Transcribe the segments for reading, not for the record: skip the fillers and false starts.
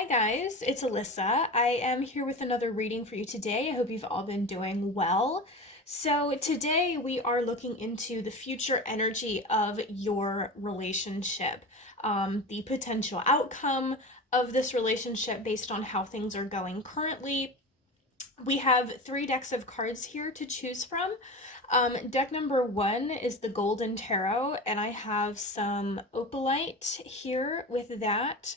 Hi guys, it's Alyssa. I am here with another reading for you today. I hope you've all been doing well. So, today we are looking into the future energy of your relationship, the potential outcome of this relationship based on how things are going currently. We have three decks of cards here to choose from. Deck number one is the Golden Tarot, and I have some opalite here with that.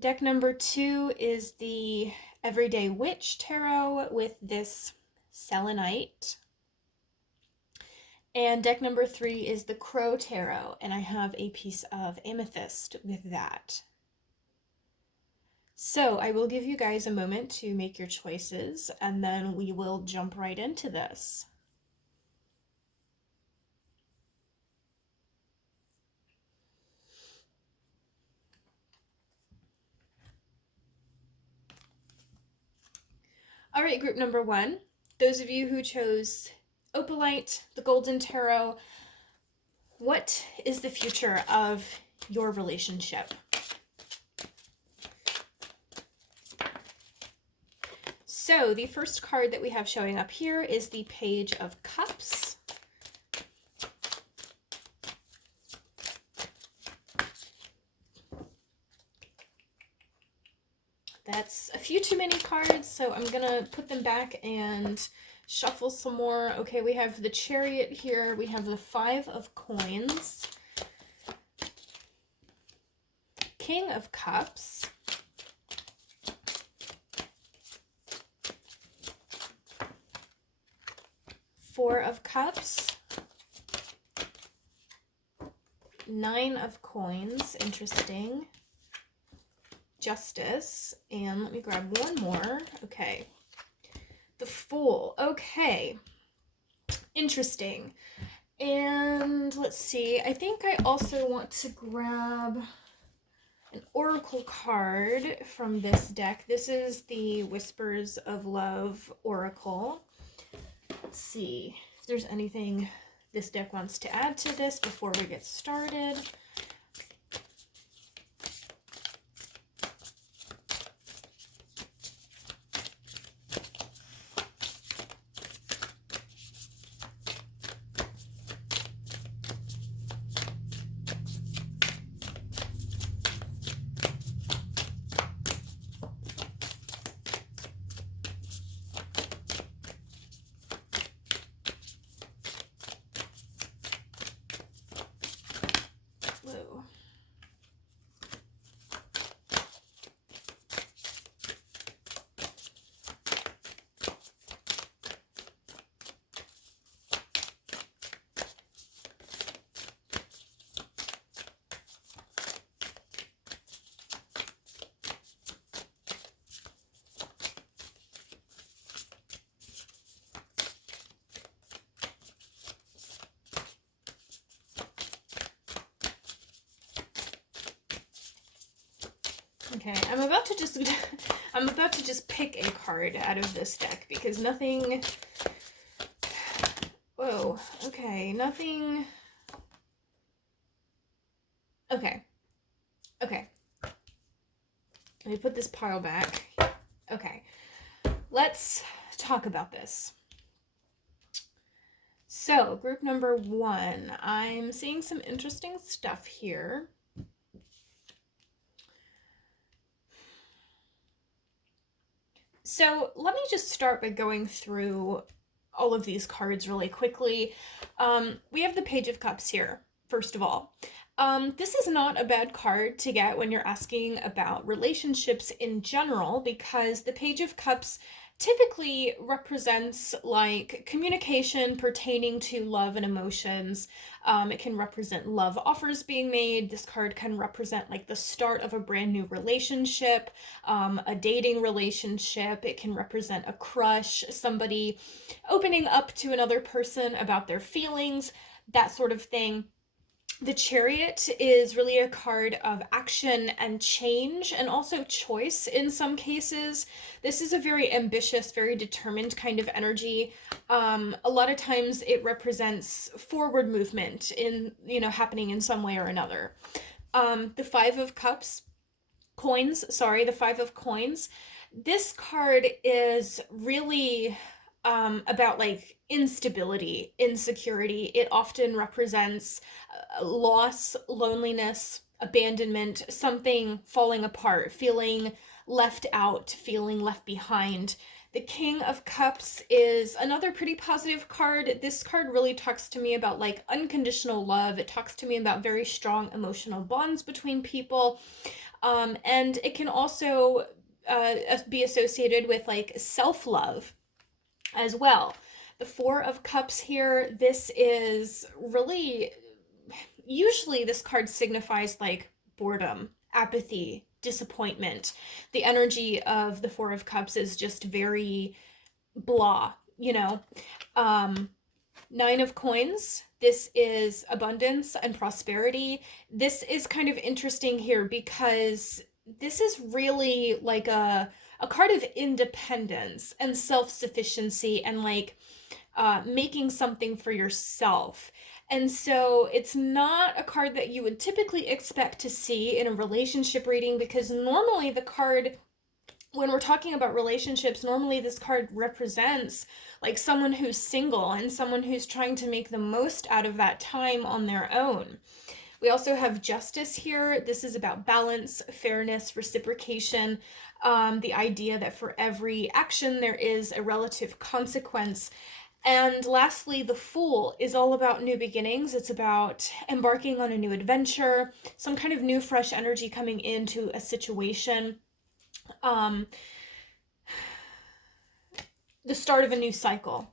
Deck number two is the Everyday Witch Tarot with this selenite. And deck number three is the Crow Tarot, and I have a piece of amethyst with that. So I will give you guys a moment to make your choices, and then we will jump right into this. All right, group number one. Those of you who chose opalite, the Golden Tarot, what is the future of your relationship? So the first card that we have showing up here is the Page of Cups. That's a few too many cards, so I'm gonna put them back and shuffle some more. Okay, we have the Chariot here. We have the Five of Coins, King of Cups, Four of Cups, Nine of Coins, interesting, Justice, and let me grab one more. Okay, the Fool. Okay, interesting. And let's see, I think I also want to grab an oracle card from this deck. This is the Whispers of Love Oracle. Let's see if there's anything this deck wants to add to this before we get started. Whoa. Okay, I'm about to just pick a card out of this deck because nothing. Whoa. Okay, nothing. Okay. Okay. Let me put this pile back. Okay. Let's talk about this. So, group number one, I'm seeing some interesting stuff here. So let me just start by going through all of these cards really quickly. We have the Page of Cups here, first of all. This is not a bad card to get when you're asking about relationships in general, because the Page of Cups typically represents like communication pertaining to love and emotions. It can represent love offers being made. This card can represent like the start of a brand new relationship, a dating relationship. It can represent a crush, somebody opening up to another person about their feelings, that sort of thing. The Chariot is really a card of action and change, and also choice in some cases. This is a very ambitious, very determined kind of energy. A lot of times it represents forward movement in, happening in some way or another. The Five of Cups coins, sorry, the Five of Coins. This card is really about like instability, insecurity. It often represents loss, loneliness, abandonment, something falling apart, feeling left out, feeling left behind. The King of Cups is another pretty positive card. This card really talks to me about like unconditional love. It talks to me about very strong emotional bonds between people. And it can also be associated with like self love as well. The Four of Cups here, this is really, usually this card signifies like boredom, apathy, disappointment. The energy of the Four of Cups is just very blah, you know. Um, Nine of Coins, this is abundance and prosperity. This is kind of interesting here because this is really like a card of independence and self-sufficiency and like making something for yourself. And so it's not a card that you would typically expect to see in a relationship reading, because normally the card, when we're talking about relationships, normally this card represents like someone who's single and someone who's trying to make the most out of that time on their own. We also have Justice here. This is about balance, fairness, reciprocation, the idea that for every action there is a relative consequence. And lastly, the Fool is all about new beginnings. It's about embarking on a new adventure, some kind of new, fresh energy coming into a situation. Um, the start of a new cycle.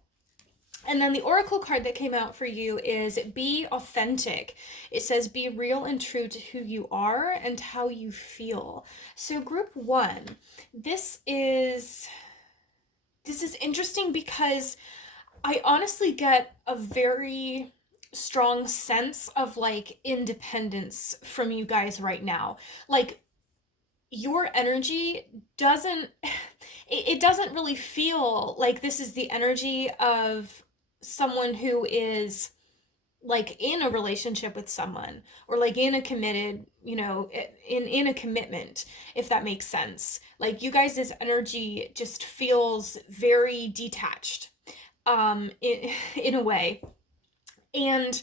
And then the oracle card that came out for you is Be Authentic. It says be real and true to who you are and how you feel. So group one, this is interesting because I honestly get a very strong sense of like independence from you guys right now. Like your energy doesn't it doesn't really feel like this is the energy of someone who is like in a relationship with someone, or like in a committed, you know, in a commitment, if that makes sense. Like you guys' energy just feels very detached in a way. And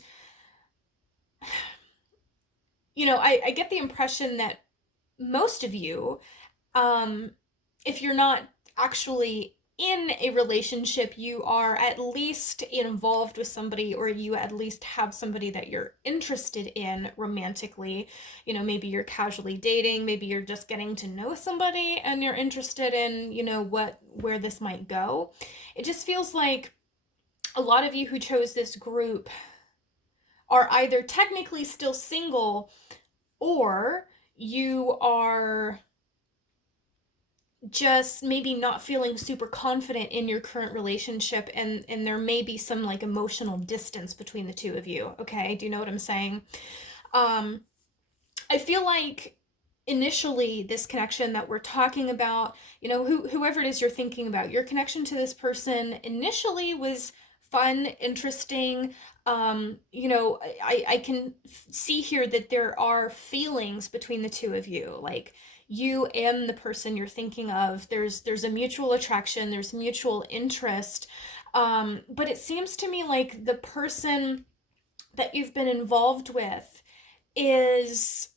you know, I get the impression that most of you, if you're not actually in a relationship, you are at least involved with somebody, or you at least have somebody that you're interested in romantically. You know, maybe you're casually dating, maybe you're just getting to know somebody and you're interested in, you know, where this might go. It just feels like a lot of you who chose this group are either technically still single, or you are just maybe not feeling super confident in your current relationship, and there may be some like emotional distance between the two of you. Okay, do you know what I'm saying? I feel like initially this connection that we're talking about, you know, whoever it is you're thinking about, your connection to this person initially was fun, interesting. You know, I can see here that there are feelings between the two of you, like you and the person you're thinking of. There's a mutual attraction, there's mutual interest. But it seems to me like the person that you've been involved with is,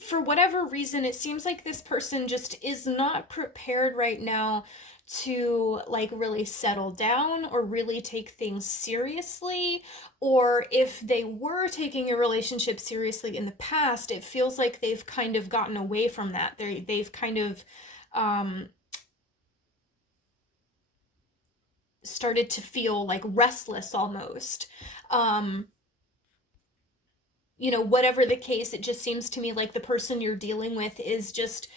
for whatever reason, it seems like this person just is not prepared right now to like really settle down or really take things seriously. Or if they were taking a relationship seriously in the past, it feels like they've kind of gotten away from that. They've kind of started to feel like restless almost. You know, whatever the case, it just seems to me like the person you're dealing with is just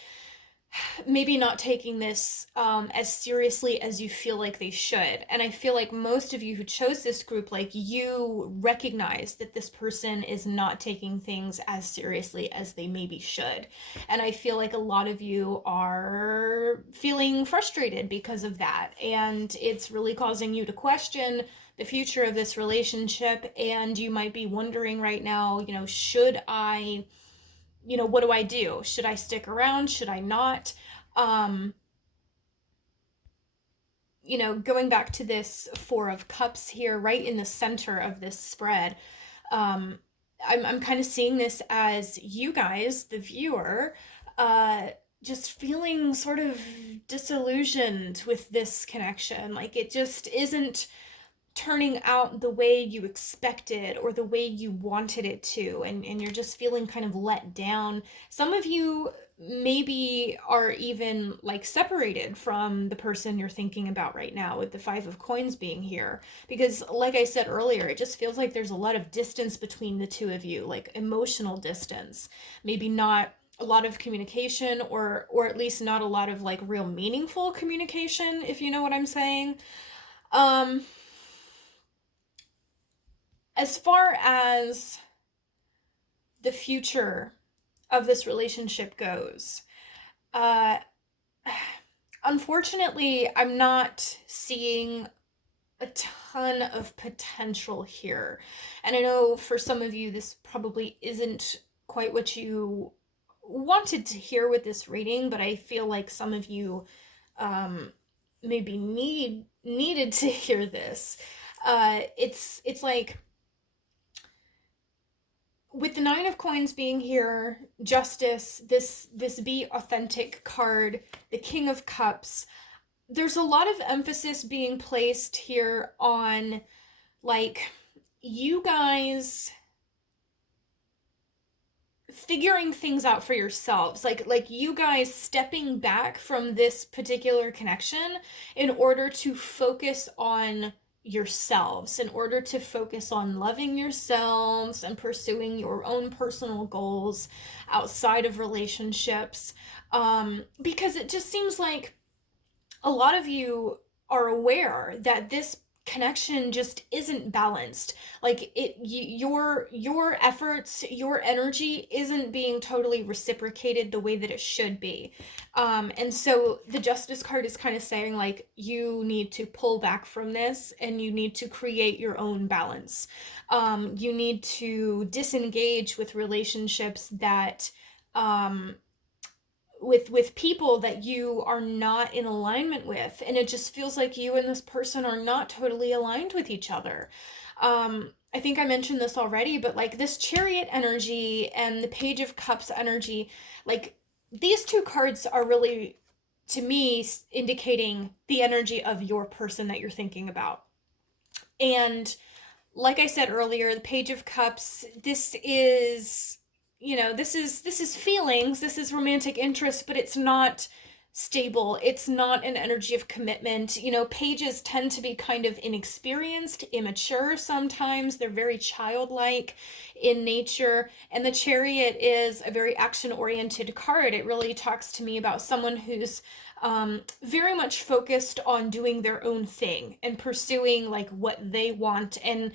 maybe not taking this as seriously as you feel like they should. And I feel like most of you who chose this group, like you recognize that this person is not taking things as seriously as they maybe should. And I feel like a lot of you are feeling frustrated because of that. And it's really causing you to question the future of this relationship. And you might be wondering right now, you know, should I what do I do? Should I stick around? Should I not? Um, Going back to this Four of Cups here, right in the center of this spread, um, I'm kind of seeing this as you guys, the viewer, uh, just feeling sort of disillusioned with this connection. Like it just isn't turning out the way you expected or the way you wanted it to, and you're just feeling kind of let down. Some of you maybe are even like separated from the person you're thinking about right now, with the Five of Coins being here, because like I said earlier, it just feels like there's a lot of distance between the two of you, like emotional distance. Maybe not a lot of communication, or at least not a lot of like real meaningful communication, if you know what I'm saying. um as far as the future of this relationship goes, uh, unfortunately, I'm not seeing a ton of potential here. And I know for some of you, this probably isn't quite what you wanted to hear with this reading, but I feel like some of you um, maybe needed to hear this. It's like, with the Nine of Coins being here, Justice, this be authentic card, the King of Cups, there's a lot of emphasis being placed here on, like, you guys figuring things out for yourselves, like you guys stepping back from this particular connection in order to focus on yourselves, in order to focus on loving yourselves and pursuing your own personal goals outside of relationships. Because it just seems like a lot of you are aware that this connection just isn't balanced. Like your efforts, your energy isn't being totally reciprocated the way that it should be. And so the Justice card is kind of saying, like, you need to pull back from this and you need to create your own balance. You need to disengage with relationships that with people that you are not in alignment with, and it just feels like you and this person are not totally aligned with each other. I think I mentioned this already, but like this Chariot energy and the Page of Cups energy, like these two cards are really, to me, indicating the energy of your person that you're thinking about. And like I said earlier, the Page of Cups, this is, this is feelings, this is romantic interest, but it's not stable. It's not an energy of commitment. Pages tend to be kind of inexperienced, immature sometimes. They're very childlike in nature. And the Chariot is a very action oriented card. It really talks to me about someone who's very much focused on doing their own thing and pursuing like what they want, and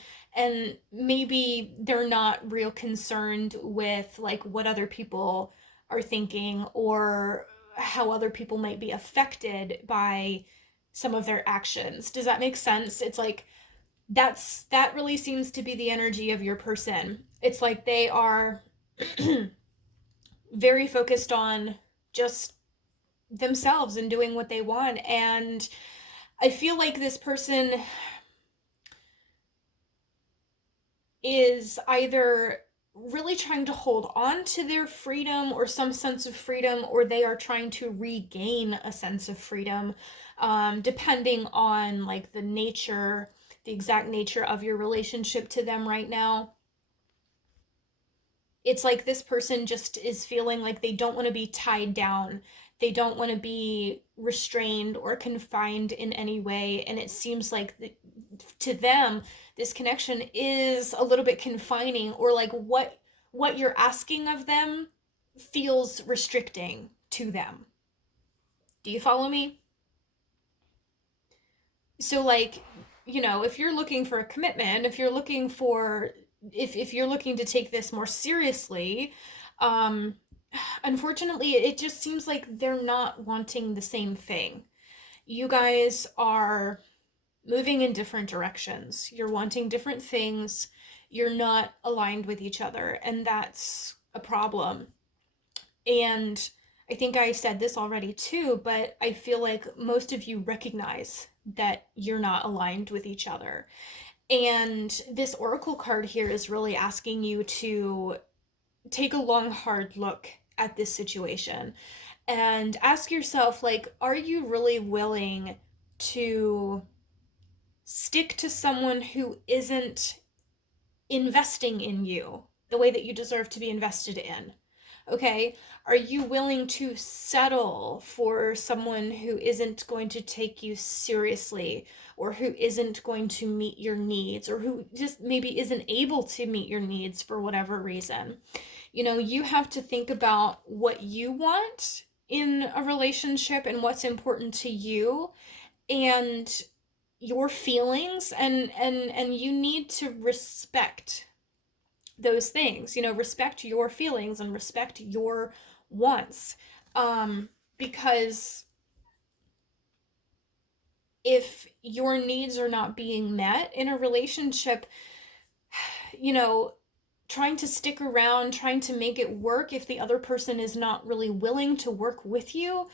maybe they're not real concerned with like what other people are thinking, or how other people might be affected by some of their actions. Does that make sense? It's like that really seems to be the energy of your person. It's like they are very focused on just themselves and doing what they want. And I feel like this person is either really trying to hold on to their freedom or some sense of freedom, or they are trying to regain a sense of freedom, depending on like the exact nature of your relationship to them right now. It's like this person just is feeling like they don't want to be tied down. They don't want to be restrained or confined in any way. And it seems like to them, this connection is a little bit confining, or like what you're asking of them feels restricting to them. Do you follow me? So like, if you're looking for a commitment, if you're looking to take this more seriously, um unfortunately it just seems like they're not wanting the same thing. You guys are moving in different directions. You're wanting different things. You're not aligned with each other, and that's a problem. And I think I said this already too, but I feel like most of you recognize that you're not aligned with each other. And this oracle card here is really asking you to take a long, hard look at this situation and ask yourself, like, are you really willing to stick to someone who isn't investing in you the way that you deserve to be invested in? Okay, are you willing to settle for someone who isn't going to take you seriously, or who isn't going to meet your needs, or who just maybe isn't able to meet your needs for whatever reason? You know, you have to think about what you want in a relationship and what's important to you, and your feelings, and you need to respect those things. You know, respect your feelings and respect your wants. Because if your needs are not being met in a relationship, you know, trying to stick around, trying to make it work if the other person is not really willing to work with you,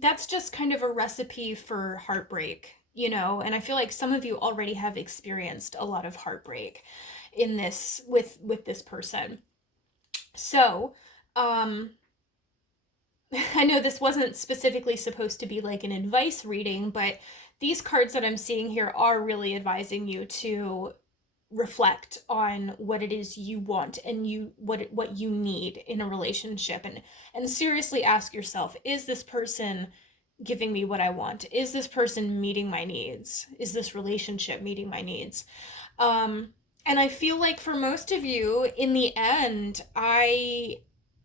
that's just kind of a recipe for heartbreak, you know? And I feel like some of you already have experienced a lot of heartbreak in this with this person. So, um I know this wasn't specifically supposed to be like an advice reading, but these cards that I'm seeing here are really advising you to reflect on what it is you want and what you need in a relationship, and seriously ask yourself, is this person giving me what I want? Is this person meeting my needs? Is this relationship meeting my needs? Um, and I feel like for most of you, in the end, I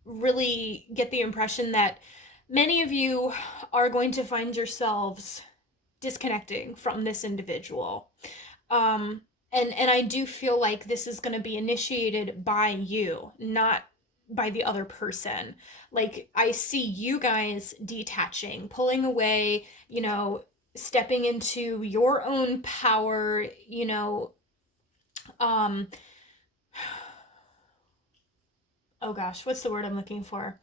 really get the impression that many of you are going to find yourselves disconnecting from this individual. Um, and I do feel like this is going to be initiated by you, not by the other person. Like, I see you guys detaching, pulling away, you know, stepping into your own power, you know, um oh gosh, what's the word I'm looking for?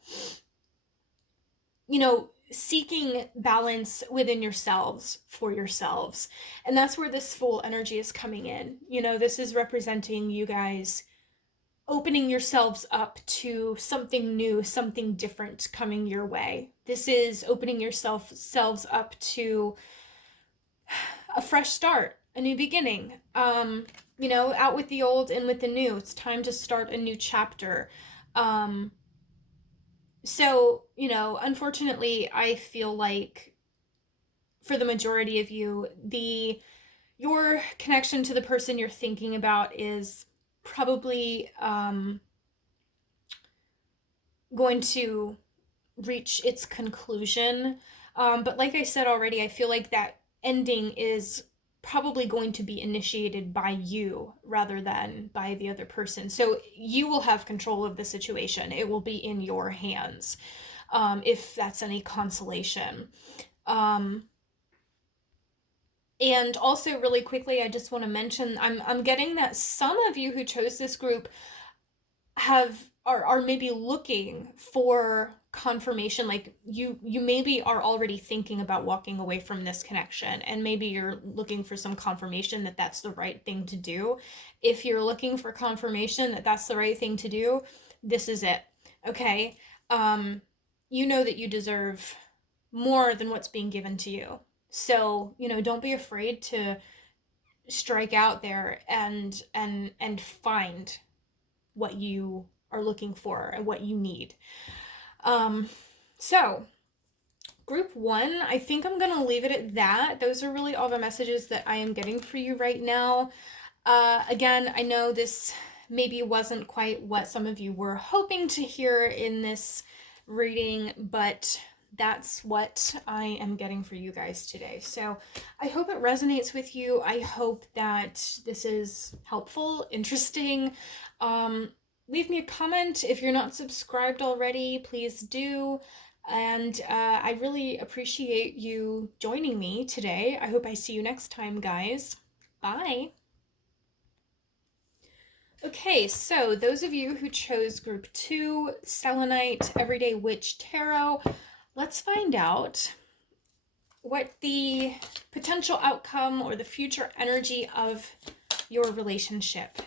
You know, seeking balance within yourselves for yourselves. And that's where this full energy is coming in. You know, this is representing you guys opening yourselves up to something new, something different coming your way. This is opening yourselves up to a fresh start, a new beginning. You know, out with the old, in with the new. It's time to start a new chapter. Um, so, you know, unfortunately, I feel like for the majority of you, the your connection to the person you're thinking about is probably going to reach its conclusion. But like I said already, I feel like that ending is probably going to be initiated by you rather than by the other person. So you will have control of the situation. It will be in your hands, if that's any consolation. Um, and also, really quickly, I just want to mention, I'm getting that some of you who chose this group are maybe looking for confirmation. Like, you maybe are already thinking about walking away from this connection, and maybe you're looking for some confirmation that that's the right thing to do. If you're looking for confirmation that that's the right thing to do, this is it. Okay. You know that you deserve more than what's being given to you. So, you know, don't be afraid to strike out there and find what you are looking for and what you need. Um, so group one, I think I'm gonna leave it at that. Those are really all the messages that I am getting for you right now. Again, I know this maybe wasn't quite what some of you were hoping to hear in this reading, but that's what I am getting for you guys today. So I hope it resonates with you. I hope that this is helpful, interesting. Leave me a comment. If you're not subscribed already, please do. And I really appreciate you joining me today. I hope I see you next time, guys. Bye. Okay, so those of you who chose Group 2, Selenite, Everyday Witch Tarot, let's find out what the potential outcome or the future energy of your relationship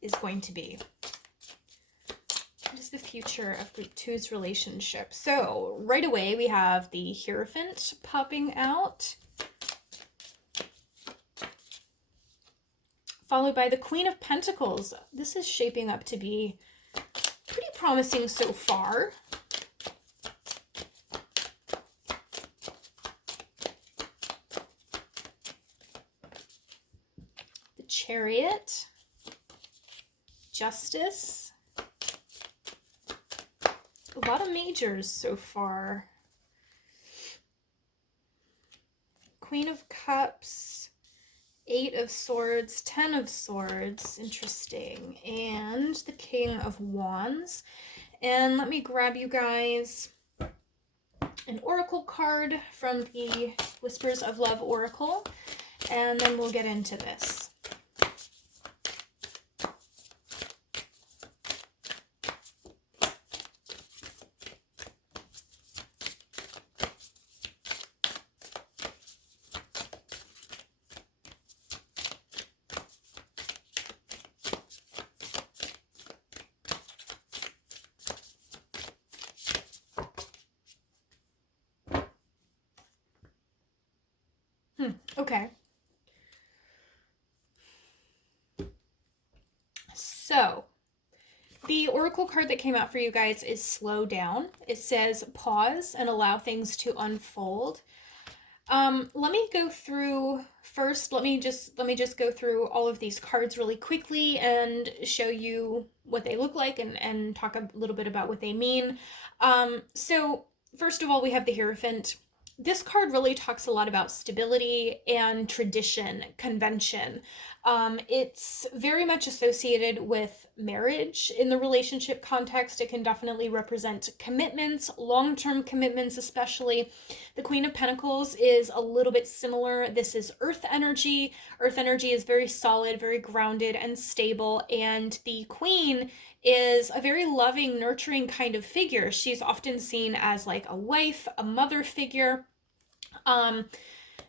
is going to be. What is the future of Group 2's relationship? So right away we have the Hierophant popping out, followed by the Queen of Pentacles. This is shaping up to be pretty promising so far. The Chariot, Justice. A lot of majors so far. Queen of Cups, 8 of Swords, 10 of Swords, interesting, and the King of Wands. And let me grab you guys an oracle card from the Whispers of Love Oracle, and then we'll get into this. Okay. So, the oracle card that came out for you guys is Slow Down. It says pause and allow things to unfold. Let me go through first. Let me just go through all of these cards really quickly and show you what they look like and talk a little bit about what they mean. So first of all, we have the Hierophant. This card really talks a lot about stability and tradition, convention. It's very much associated with marriage in the relationship context. It can definitely represent commitments, long-term commitments especially. The Queen of Pentacles is a little bit similar. This is earth energy. Earth energy is very solid, very grounded and stable, and the Queen is a very loving, nurturing kind of figure. She's often seen as like a wife, a mother figure.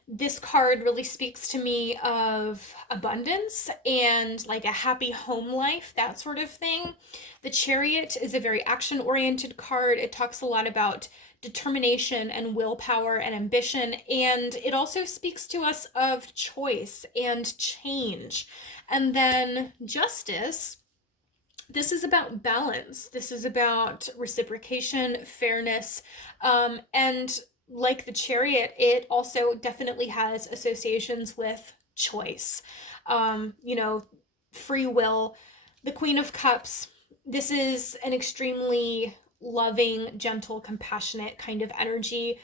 This card really speaks to me of abundance and like a happy home life, that sort of thing. The Chariot is a very action-oriented card. It talks a lot about determination and willpower and ambition, and it also speaks to us of choice and change. And then Justice, this is about balance. This is about reciprocation, fairness, and like the Chariot, it also definitely has associations with choice, free will. The Queen of Cups, this is an extremely loving, gentle, compassionate kind of energy.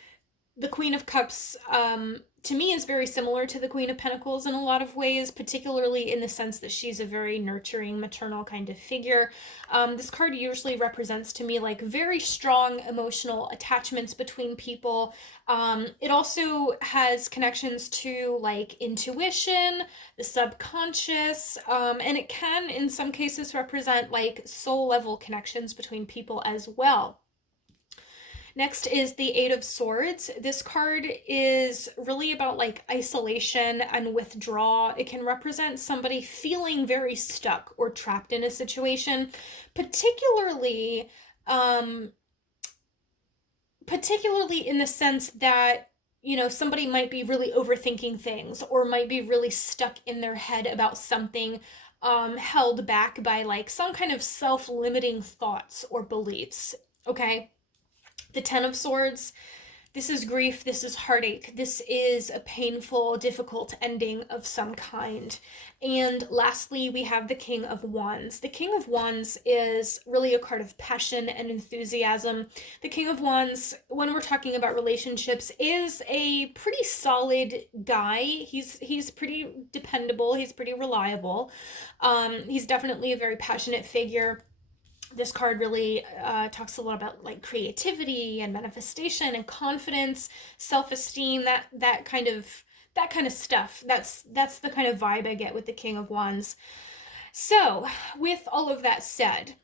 The Queen of Cups, to me, is very similar to the Queen of Pentacles in a lot of ways, particularly in the sense that she's a very nurturing, maternal kind of figure. This card usually represents to me like very strong emotional attachments between people. It also has connections to like intuition, the subconscious, and it can in some cases represent like soul level connections between people as well. Next is the Eight of Swords. This card is really about like isolation and withdrawal. It can represent somebody feeling very stuck or trapped in a situation, particularly in the sense that somebody might be really overthinking things or might be really stuck in their head about something, held back by like some kind of self-limiting thoughts or beliefs. Okay. The Ten of Swords, this is grief, this is heartache, this is a painful, difficult ending of some kind. And lastly, we have the King of Wands. The King of Wands is really a card of passion and enthusiasm. The King of Wands, when we're talking about relationships, is a pretty solid guy. He's pretty dependable, he's pretty reliable. He's definitely a very passionate figure. This card really talks a lot about like creativity and manifestation and confidence, self-esteem, that kind of stuff. That's the kind of vibe I get with the King of Wands. So, with all of that said,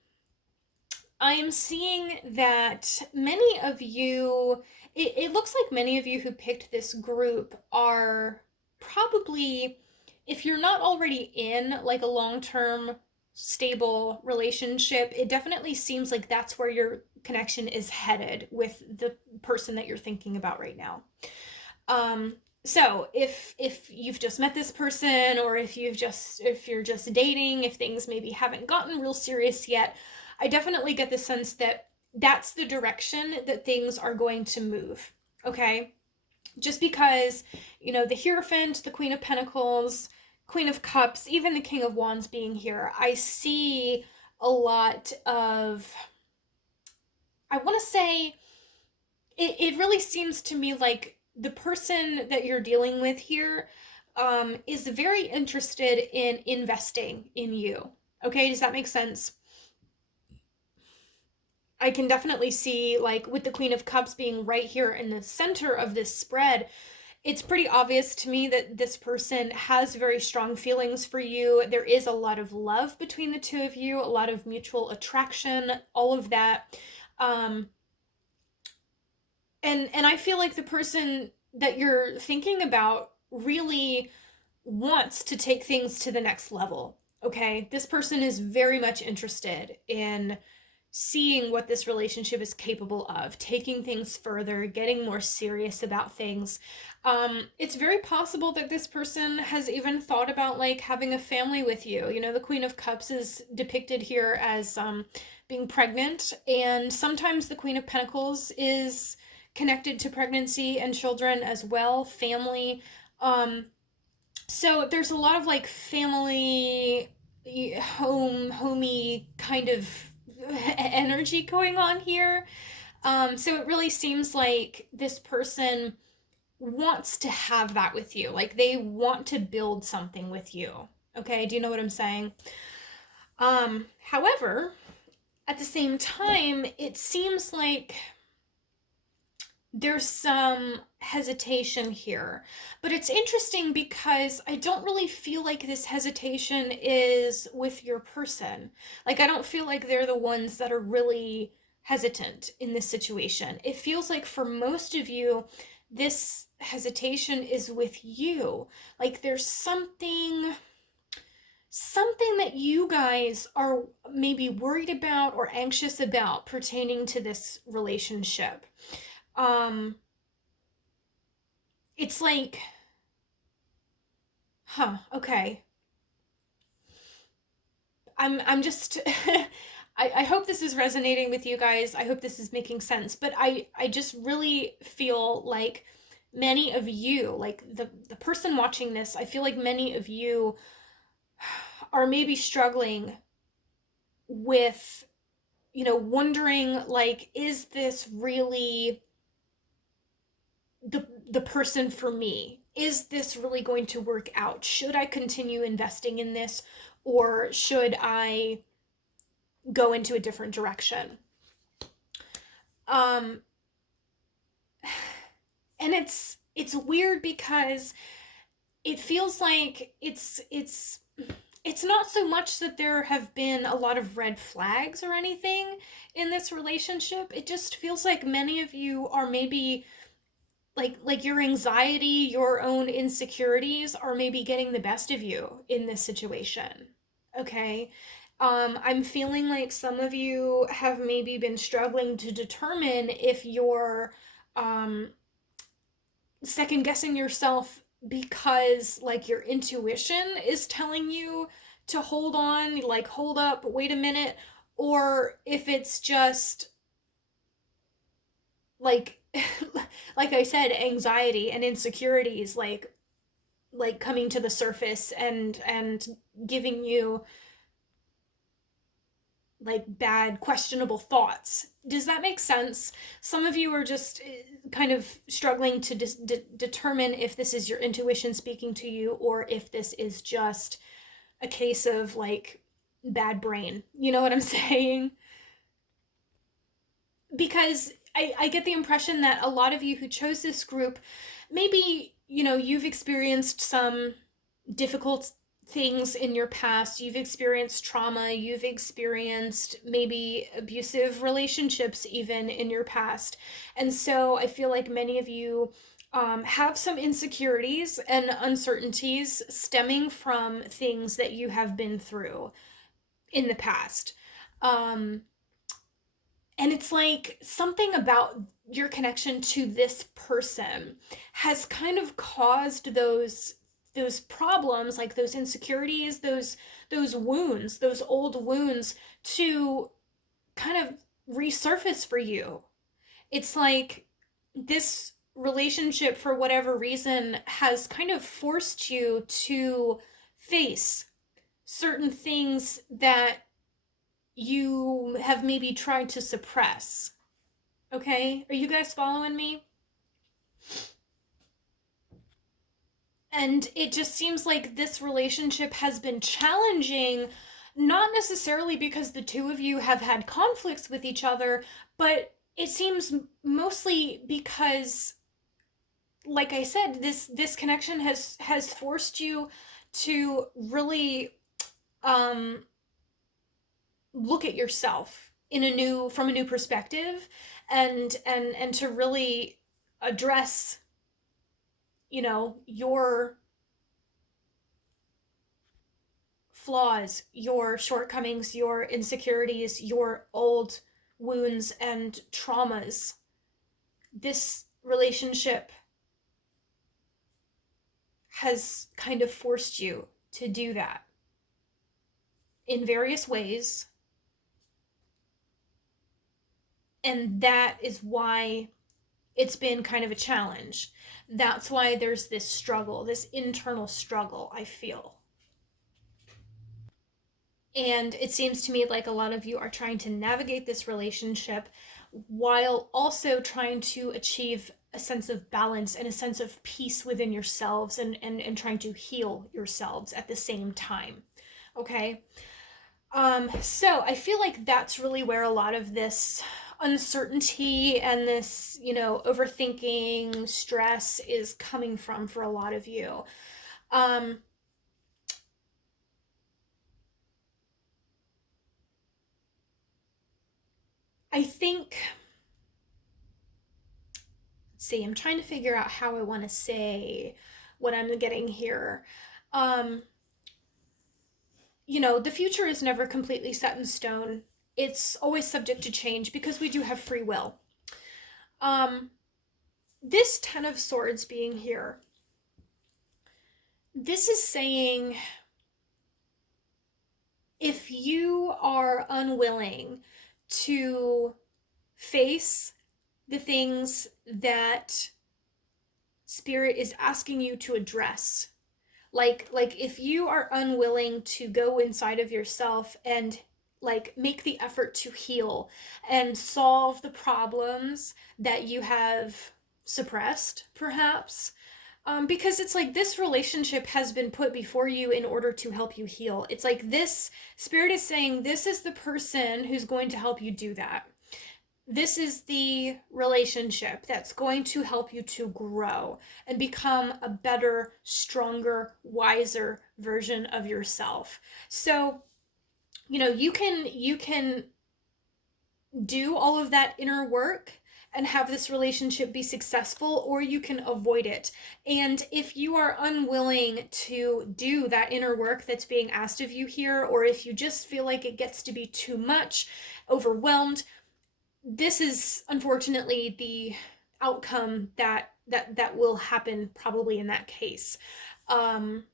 I am seeing that many of you, it looks like many of you who picked this group are probably, if you're not already in like a long-term stable relationship, it definitely seems like that's where your connection is headed with the person that you're thinking about right now. Um, so if you've just met this person, or if you're just dating, if things maybe haven't gotten real serious yet, I definitely get the sense that that's the direction that things are going to move. Okay? Just because, the Hierophant, the Queen of Pentacles, Queen of Cups, even the King of Wands being here, I see a lot of, I want to say, it really seems to me like the person that you're dealing with here is very interested in investing in you. Okay, does that make sense? I can definitely see, like, with the Queen of Cups being right here in the center of this spread, it's pretty obvious to me that this person has very strong feelings for you. There is a lot of love between the two of you, a lot of mutual attraction, all of that. Um, and I feel like the person that you're thinking about really wants to take things to the next level. Okay, this person is very much interested in seeing what this relationship is capable of, taking things further, getting more serious about things. It's very possible that this person has even thought about like having a family with you. The Queen of Cups is depicted here as being pregnant, and sometimes the Queen of Pentacles is connected to pregnancy and children as well, family. So there's a lot of like family, homey kind of energy going on here. So it really seems like this person wants to have that with you. Like they want to build something with you. Okay, do you know what I'm saying? However, at the same time, it seems like there's some hesitation here. But it's interesting because I don't really feel like this hesitation is with your person. Like, I don't feel like they're the ones that are really hesitant in this situation. It feels like for most of you, this hesitation is with you. Like, there's something that you guys are maybe worried about or anxious about pertaining to this relationship. Um, it's like, okay. I'm just I hope this is resonating with you guys. I hope this is making sense. But I just really feel like many of you, like the person watching this, I feel like many of you are maybe struggling with, wondering like, is this really the person for me? Is this really going to work out? Should I continue investing in this, or should I go into a different direction? Um and it's weird because it feels like it's not so much that there have been a lot of red flags or anything in this relationship. It just feels like many of you are maybe like your anxiety, your own insecurities are maybe getting the best of you in this situation. Okay? I'm feeling like some of you have maybe been struggling to determine if you're um second guessing yourself because like your intuition is telling you to hold on, like hold up, wait a minute, or if it's just like like I said, anxiety and insecurities like coming to the surface and giving you like bad questionable thoughts. Does that make sense? Some of you are just kind of struggling to determine if this is your intuition speaking to you, or if this is just a case of like bad brain. You know what I'm saying? Because I get the impression that a lot of you who chose this group, maybe, you've experienced some difficult things in your past. You've experienced trauma, you've experienced maybe abusive relationships even in your past. And so I feel like many of you have some insecurities and uncertainties stemming from things that you have been through in the past. Um, and it's like something about your connection to this person has kind of caused those problems, like those insecurities, those wounds, those old wounds, to kind of resurface for you. It's like this relationship, for whatever reason, has kind of forced you to face certain things that you have maybe tried to suppress. Okay? Are you guys following me? And it just seems like this relationship has been challenging, not necessarily because the two of you have had conflicts with each other, but it seems mostly because, like I said, this connection has forced you to really um look at yourself in a new from a new perspective, and to really address, your flaws, your shortcomings, your insecurities, your old wounds and traumas. This relationship has kind of forced you to do that in various ways, and that is why it's been kind of a challenge. That's why there's this struggle, this internal struggle, I feel. And it seems to me like a lot of you are trying to navigate this relationship while also trying to achieve a sense of balance and a sense of peace within yourselves, and trying to heal yourselves at the same time. Okay? So I feel like that's really where a lot of this uncertainty and this, overthinking, stress is coming from for a lot of you. Um, I think, let's see, I'm trying to figure out how I want to say what I'm getting here. Um, the future is never completely set in stone. It's always subject to change because we do have free will. Um, this Ten of Swords being here, this is saying if you are unwilling to face the things that spirit is asking you to address, like if you are unwilling to go inside of yourself and like make the effort to heal and solve the problems that you have suppressed, perhaps, because it's like this relationship has been put before you in order to help you heal. It's like this spirit is saying this is the person who's going to help you do that. This is the relationship that's going to help you to grow and become a better, stronger, wiser version of yourself. So, you can do all of that inner work and have this relationship be successful, or you can avoid it. And if you are unwilling to do that inner work that's being asked of you here, or if you just feel like it gets to be too much, overwhelmed, this is unfortunately the outcome that will happen probably in that case. Um,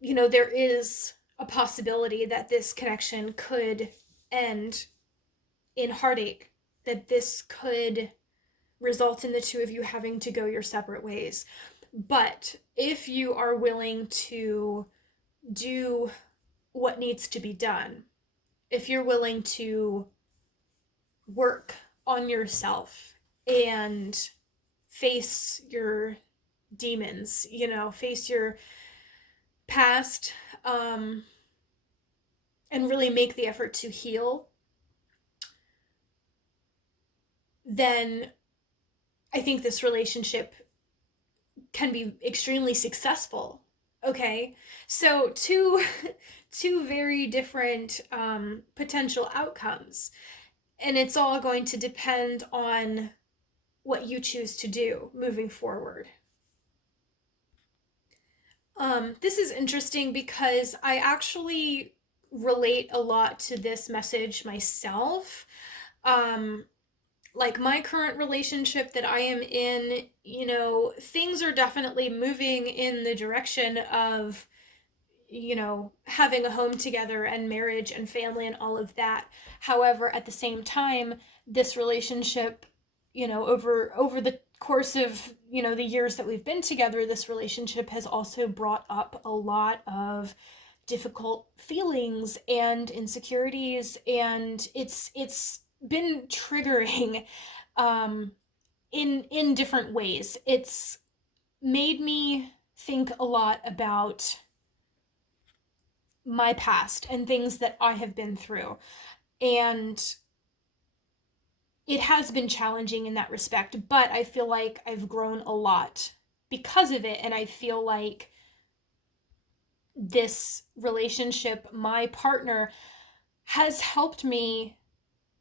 there is a possibility that this connection could end in heartache, that this could result in the two of you having to go your separate ways. But if you are willing to do what needs to be done, if you're willing to work on yourself and face your demons, face your past, um, and really make the effort to heal, then I think this relationship can be extremely successful. Okay, so two two very different potential outcomes, and it's all going to depend on what you choose to do moving forward. This is interesting because I actually relate a lot to this message myself. Um, like my current relationship that I am in, things are definitely moving in the direction of, having a home together and marriage and family and all of that. However, at the same time, this relationship, over the course of, the years that we've been together, this relationship has also brought up a lot of difficult feelings and insecurities, and it's been triggering in different ways. It's made me think a lot about my past and things that I have been through. And it has been challenging in that respect, but I feel like I've grown a lot because of it. And I feel like this relationship, my partner, has helped me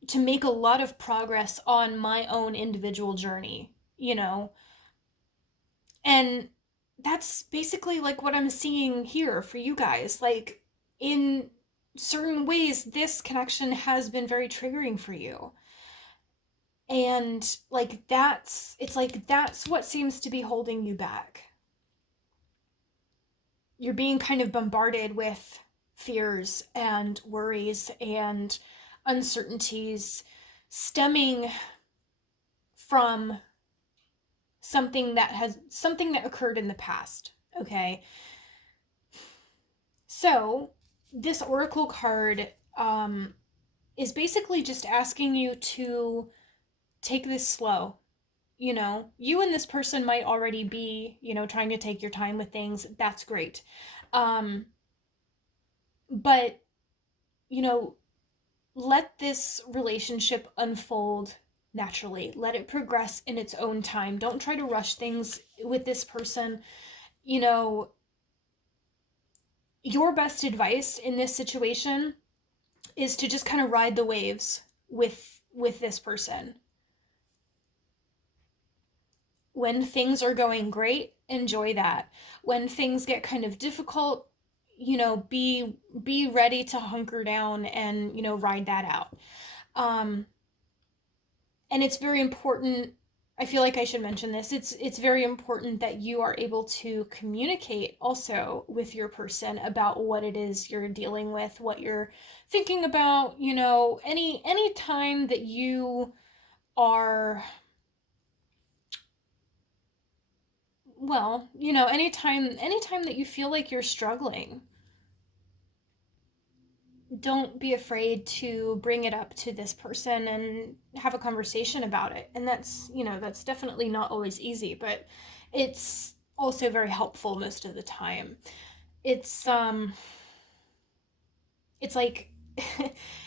to make a lot of progress on my own individual journey, And that's basically like what I'm seeing here for you guys. Like, in certain ways, this connection has been very triggering for you. And it's like that's what seems to be holding you back. You're being kind of bombarded with fears and worries and uncertainties stemming from something that occurred in the past. Okay, so this oracle card is basically just asking you to take this slow. You and this person might already be, trying to take your time with things. That's great. um but you know let this relationship unfold naturally. Let it progress in its own time. Don't try to rush things with this person. you know your best advice in this situation is to just kind of ride the waves with this person. When things are going great, enjoy that. When things get kind of difficult, be ready to hunker down and, ride that out. um and it's very important. I feel like I should mention this. It's very important that you are able to communicate also with your person about what it is you're dealing with, what you're thinking about. Any time that you are, well, anytime that you feel like you're struggling, don't be afraid to bring it up to this person and have a conversation about it. And that's definitely not always easy, but it's also very helpful most of the time. It's like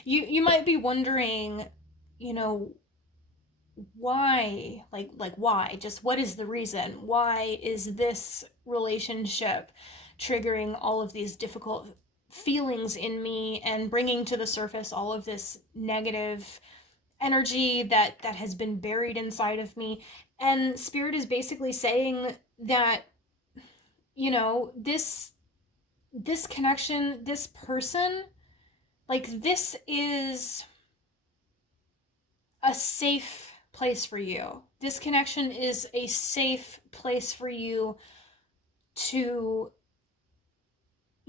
you might be wondering, you know, why, just what is the reason? Why is this relationship triggering all of these difficult feelings in me and bringing to the surface all of this negative energy that has been buried inside of me? And spirit is basically saying that, this connection, this person, like, this is a safe place for you. This connection is a safe place for you to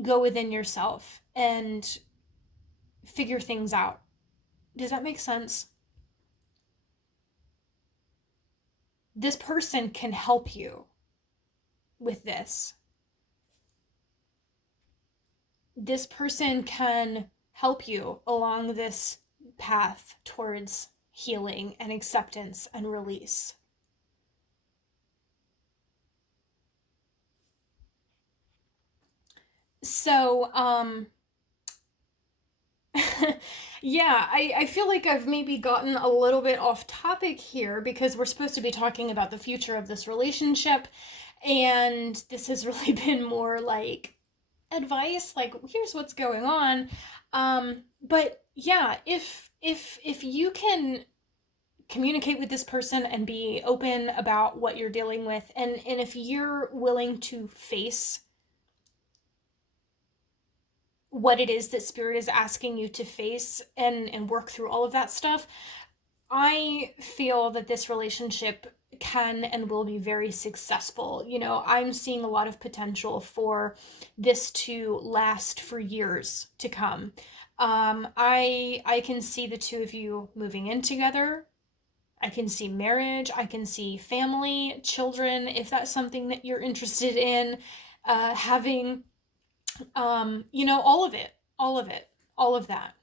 go within yourself and figure things out. Does that make sense? This person can help you with this. This person can help you along this path towards healing and acceptance and release. So, Yeah, I feel like I've maybe gotten a little bit off topic here because we're supposed to be talking about the future of this relationship. And this has really been more like advice, like here's what's going on. But yeah, if you can communicate with this person and be open about what you're dealing with, and if you're willing to face what it is that spirit is asking you to face and work through all of that stuff, I feel that this relationship can and will be very successful. You know, I'm seeing a lot of potential for this to last for years to come. I can see the two of you moving in together. I can see marriage. I can see family, children, if that's something that you're interested in, having, you know, all of it, all of it, all of that.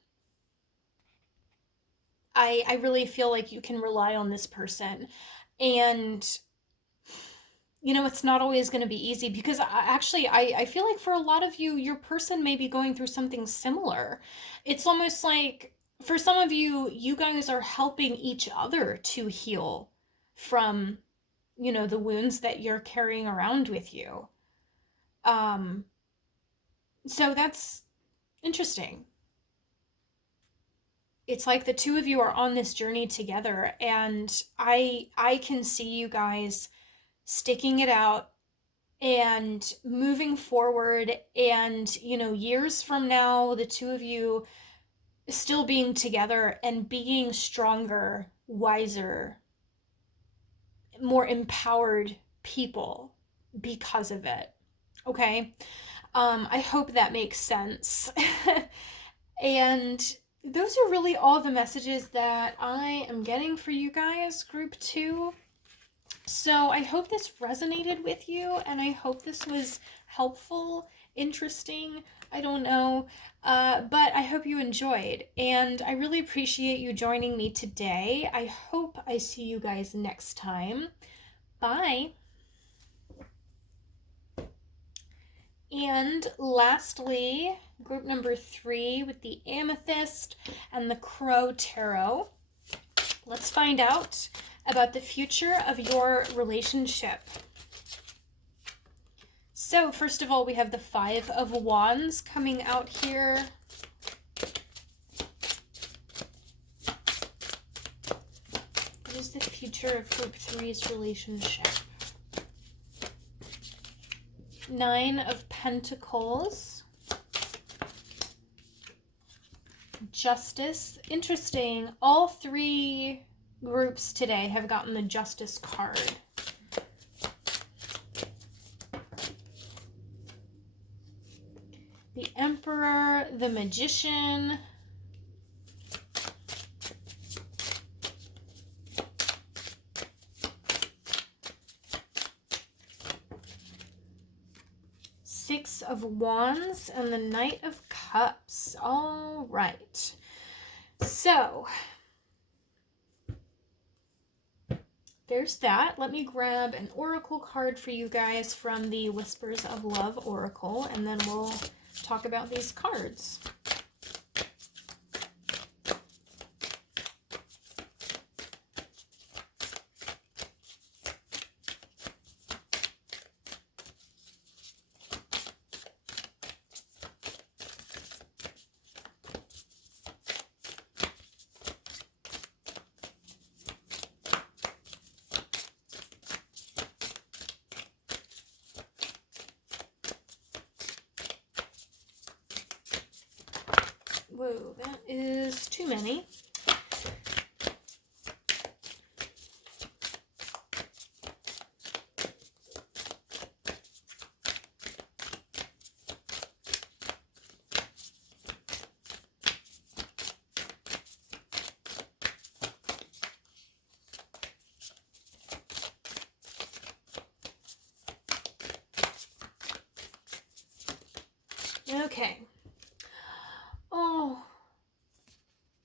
I really feel like you can rely on this person. And, you know, it's not always going to be easy because I feel like for a lot of you, your person may be going through something similar. It's almost like for some of you, you guys are helping each other to heal from, you know, the wounds that you're carrying around with you. Um, so that's interesting. It's like the two of you are on this journey together, and I can see you guys sticking it out and moving forward, and you know, years from now, the two of you still being together and being stronger, wiser, more empowered people because of it. Okay. I hope that makes sense. And those are really all the messages that I am getting for you guys, group 2. So I hope this resonated with you, and I hope this was helpful, interesting. I don't know. But I hope you enjoyed, and I really appreciate you joining me today. I hope I see you guys next time. Bye. And lastly, group number 3 with the Amethyst and the Crow Tarot. Let's find out about the future of your relationship. So, first of all, we have the 5 of Wands coming out here. What is the future of group 3's relationship? 9 of Pentacles. Justice. Interesting. All 3 groups today have gotten the Justice card. The Emperor, the Magician. Six of Wands and the Knight of Cups. All right. So, there's that. Let me grab an oracle card for you guys from the Whispers of Love Oracle, and then we'll talk about these cards. Whoa, that is too many. Okay. Oh,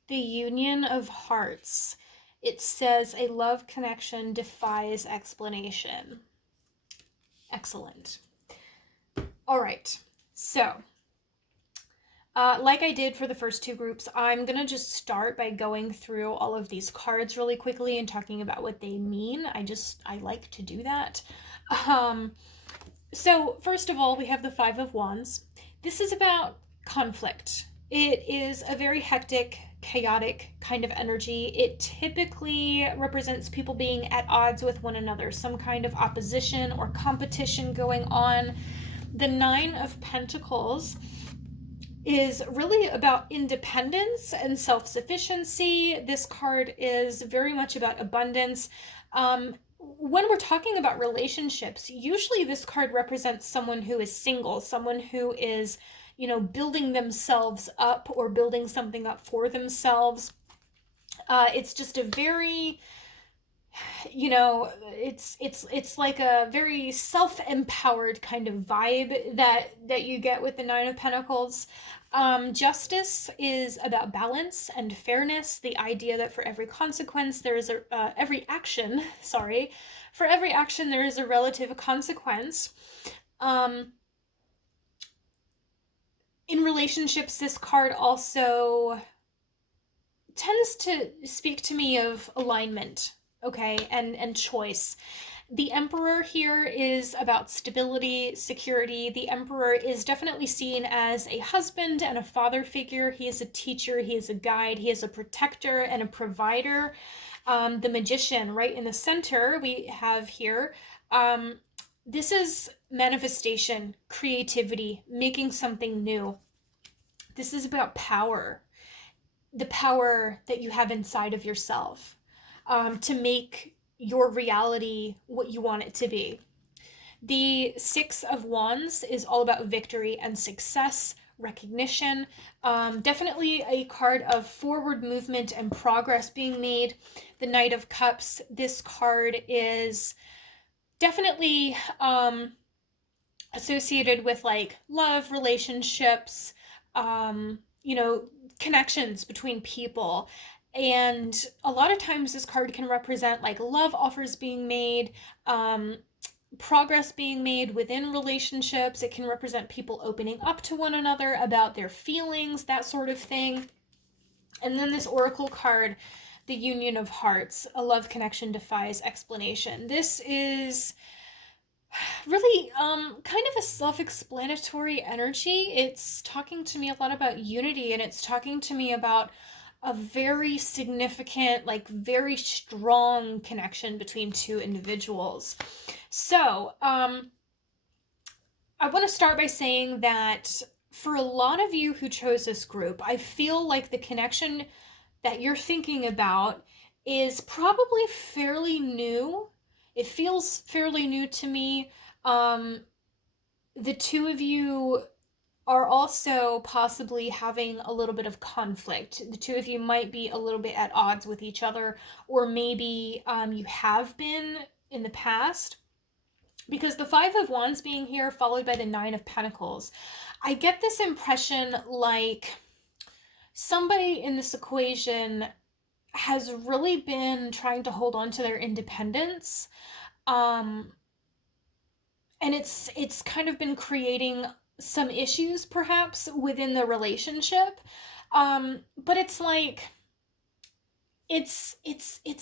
the Union of Hearts. It says a love connection defies explanation. Excellent. All right. So, Like I did for the first two groups, I'm gonna just start by going through all of these cards really quickly and talking about what they mean. I like to do that. Um, so, first of all, we have the Five of Wands. This is about conflict. It is a very hectic, chaotic kind of energy. It typically represents people being at odds with one another, some kind of opposition or competition going on. The Nine of Pentacles is really about independence and self sufficiency. This card is very much about abundance. When we're talking about relationships, usually this card represents someone who is single, someone who is, building themselves up or building something up for themselves. It's just a very, it's like a very self-empowered kind of vibe that you get with the Nine of Pentacles. Justice is about balance and fairness, the idea that for every consequence there is a every action sorry for every action there is a relative consequence. In relationships, this card also tends to speak to me of alignment, okay, and choice. The Emperor here is about stability, security. The Emperor is definitely seen as a husband and a father figure. He is a teacher, he is a guide, he is a protector and a provider. The Magician right in the center we have here. This is manifestation, creativity, making something new. This is about power, the power that you have inside of yourself, to make your reality what you want it to be. The Six of Wands is all about victory and success, recognition. Definitely a card of forward movement and progress being made. The Knight of Cups, this card is definitely associated with like love, relationships, um, you know, connections between people. And a lot of times this card can represent like love offers being made, progress being made within relationships. It can represent people opening up to one another about their feelings, that sort of thing. And then this Oracle card, the Union of Hearts, a love connection defies explanation. This is really kind of a self-explanatory energy. It's talking to me a lot about unity, and it's talking to me about a very significant, like very strong connection between two individuals. So I want to start by saying that for a lot of you who chose this group, I feel like the connection that you're thinking about is probably fairly new. It feels fairly new to me. The two of you are also possibly having a little bit of conflict. The two of you might be a little bit at odds with each other, or maybe you have been in the past. Because the Five of Wands being here, followed by the Nine of Pentacles, I get this impression like somebody in this equation has really been trying to hold on to their independence. Um, and it's kind of been creating some issues perhaps within the relationship. But it's like it's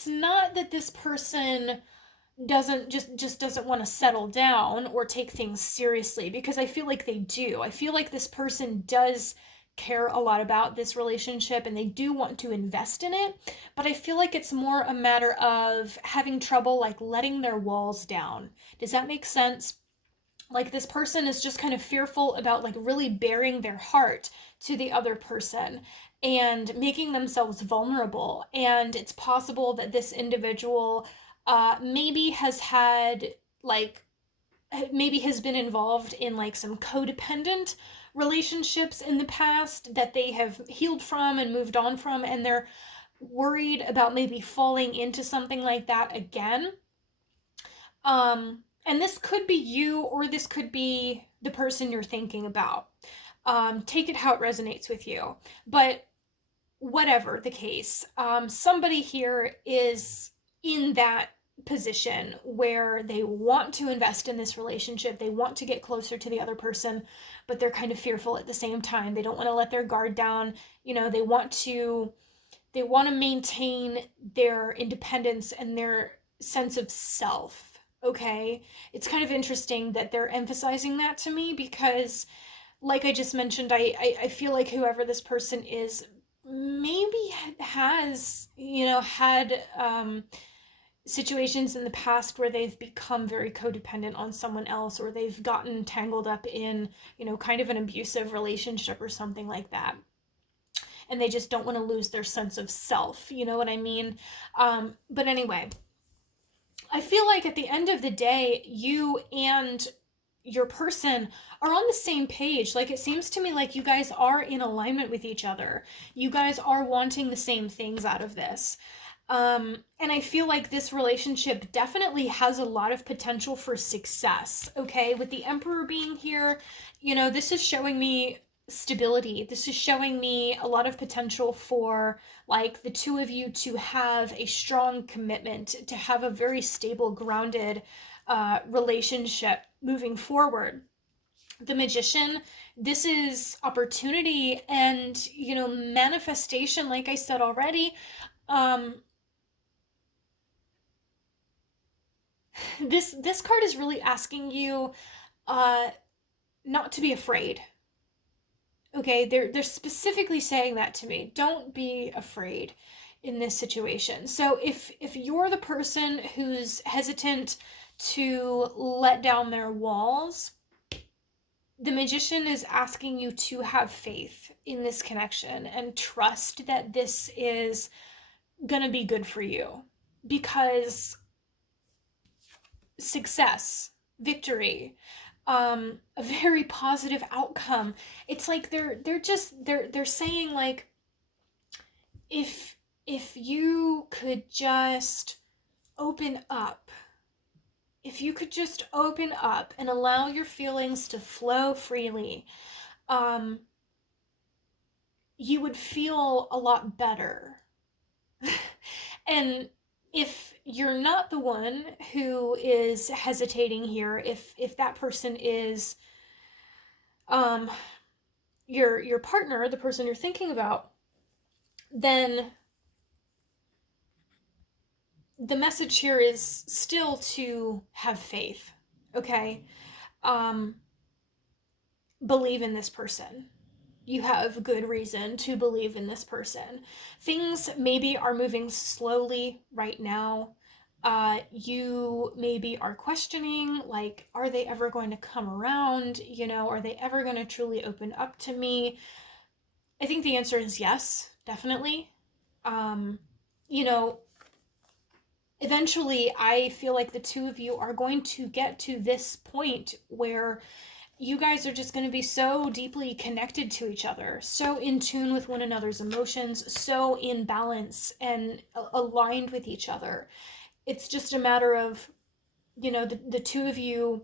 not that this person doesn't want to settle down or take things seriously, because I feel like they do. I feel like this person does care a lot about this relationship and they do want to invest in it, but I feel like it's more a matter of having trouble like letting their walls down. Does that make sense? Like this person is just kind of fearful about like really baring their heart to the other person and making themselves vulnerable. And it's possible that this individual maybe has had like maybe has been involved in like some codependent relationships in the past that they have healed from and moved on from, and they're worried about maybe falling into something like that again. And this could be you, or this could be the person you're thinking about. Take it how it resonates with you. But whatever the case, somebody here is in that position where they want to invest in this relationship, they want to get closer to the other person, but they're kind of fearful at the same time. They don't want to let their guard down. They want to maintain their independence and their sense of self. Okay? It's kind of interesting that they're emphasizing that to me because, like I just mentioned, I feel like whoever this person is maybe has, had situations in the past where they've become very codependent on someone else, or they've gotten tangled up in, kind of an abusive relationship or something like that. And they just don't want to lose their sense of self. You know what I mean? But anyway, I feel like at the end of the day, you and your person are on the same page. Like, it seems to me like you guys are in alignment with each other. You guys are wanting the same things out of this. And I feel like this relationship definitely has a lot of potential for success. Okay, with the Emperor being here, this is showing me stability. This is showing me a lot of potential for, like, the two of you to have a strong commitment, to have a very stable, grounded relationship moving forward. The Magician, this is opportunity and, manifestation, like I said already. um this card is really asking you uh not to be afraid. Okay, they're specifically saying that to me. Don't be afraid in this situation. So if you're the person who's hesitant to let down their walls, the Magician is asking you to have faith in this connection and trust that this is gonna be good for you, because success, victory, a very positive outcome. It's like they're saying, like, if you could just open up, if you could just open up and allow your feelings to flow freely, um, you would feel a lot better. And if you're not the one who is hesitating here, if that person is um your partner, the person you're thinking about, then the message here is still to have faith. Okay? um Believe in this person. You have good reason to believe in this person. Things maybe are moving slowly right now. You maybe are questioning, like, are they ever going to come around? Are they ever going to truly open up to me? I think the answer is yes, definitely. Um, you know, Eventually, I feel like the two of you are going to get to this point where you guys are just going to be so deeply connected to each other, so in tune with one another's emotions, so in balance and aligned with each other. It's just a matter of, the two of you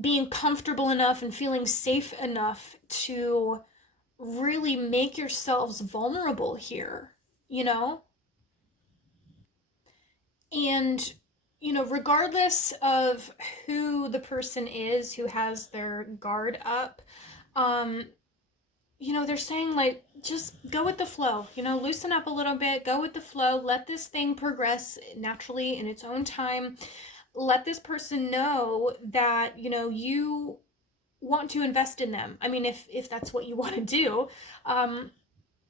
being comfortable enough and feeling safe enough to really make yourselves vulnerable here, you know? And, regardless of who the person is who has their guard up, um, they're saying, like, just go with the flow, loosen up a little bit, go with the flow, let this thing progress naturally in its own time. Let this person know that, you want to invest in them. I mean, if that's what you want to do, um,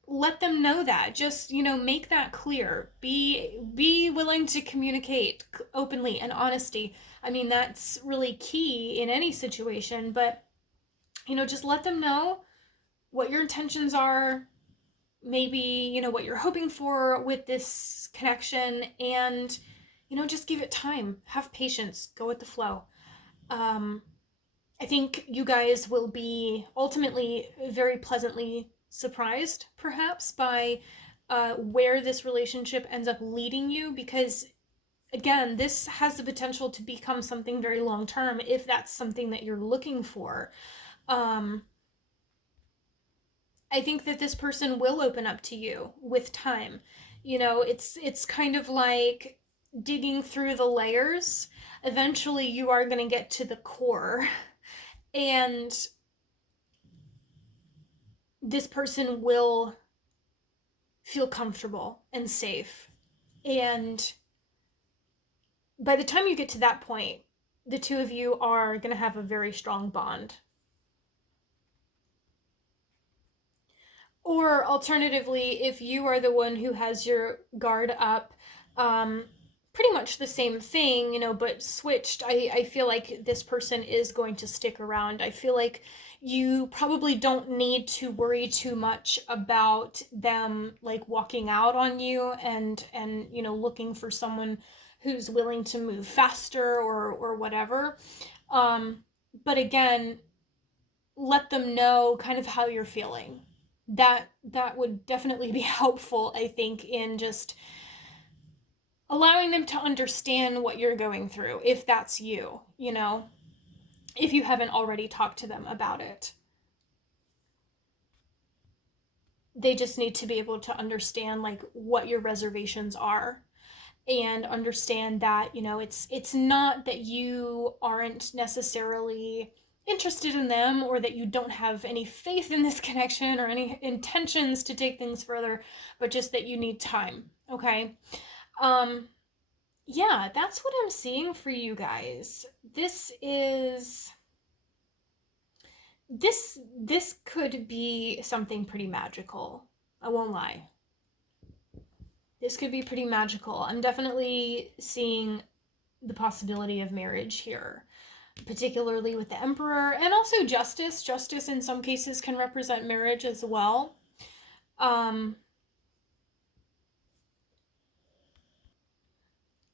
let them know that. Just, make that clear. Be willing to communicate openly and honesty. I mean, that's really key in any situation, but, just let them know what your intentions are, maybe, what you're hoping for with this connection, and, just give it time. Have patience, go with the flow. um I think you guys will be ultimately very pleasantly surprised, perhaps, by where this relationship ends up leading you, because, again, this has the potential to become something very long term if that's something that you're looking for. um I think that this person will open up to you with time. It's kind of like digging through the layers, eventually you are going to get to the core. And this person will feel comfortable and safe. And by the time you get to that point, the two of you are going to have a very strong bond. Or alternatively, if you are the one who has your guard up, pretty much the same thing, but switched, I feel like this person is going to stick around. I feel like you probably don't need to worry too much about them like walking out on you and looking for someone who's willing to move faster or whatever. But again, let them know kind of how you're feeling. That would definitely be helpful, I think, in just allowing them to understand what you're going through, if that's you, if you haven't already talked to them about it. They just need to be able to understand like what your reservations are, and understand that it's not that you aren't necessarily interested in them, or that you don't have any faith in this connection or any intentions to take things further, but just that you need time. Okay. um yeah, that's what I'm seeing for you guys. This could be something pretty magical. I won't lie. This could be pretty magical. I'm definitely seeing the possibility of marriage here, particularly with the Emperor, and also Justice. Justice in some cases can represent marriage as well. Um,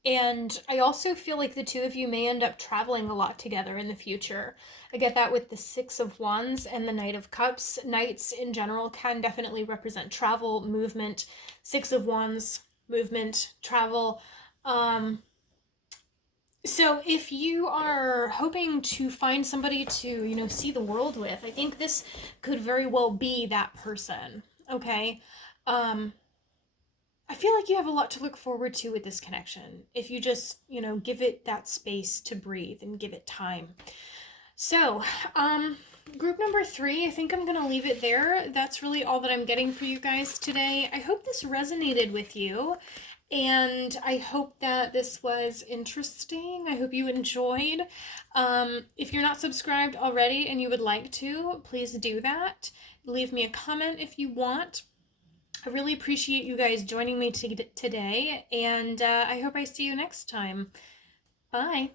and I also feel like the two of you may end up traveling a lot together in the future. I get that with the Six of Wands and the Knight of Cups. Knights in general can definitely represent travel, movement. Six of Wands, movement, travel. So if you are hoping to find somebody to, see the world with, I think this could very well be that person. Okay. Um, I feel like you have a lot to look forward to with this connection if you just, give it that space to breathe and give it time. So, group number 3, I think I'm going to leave it there. That's really all that I'm getting for you guys today. I hope this resonated with you, and I hope that this was interesting. I hope you enjoyed. If you're not subscribed already and you would like to, please do that. Leave me a comment if you want. I really appreciate you guys joining me today, and I hope I see you next time. Bye.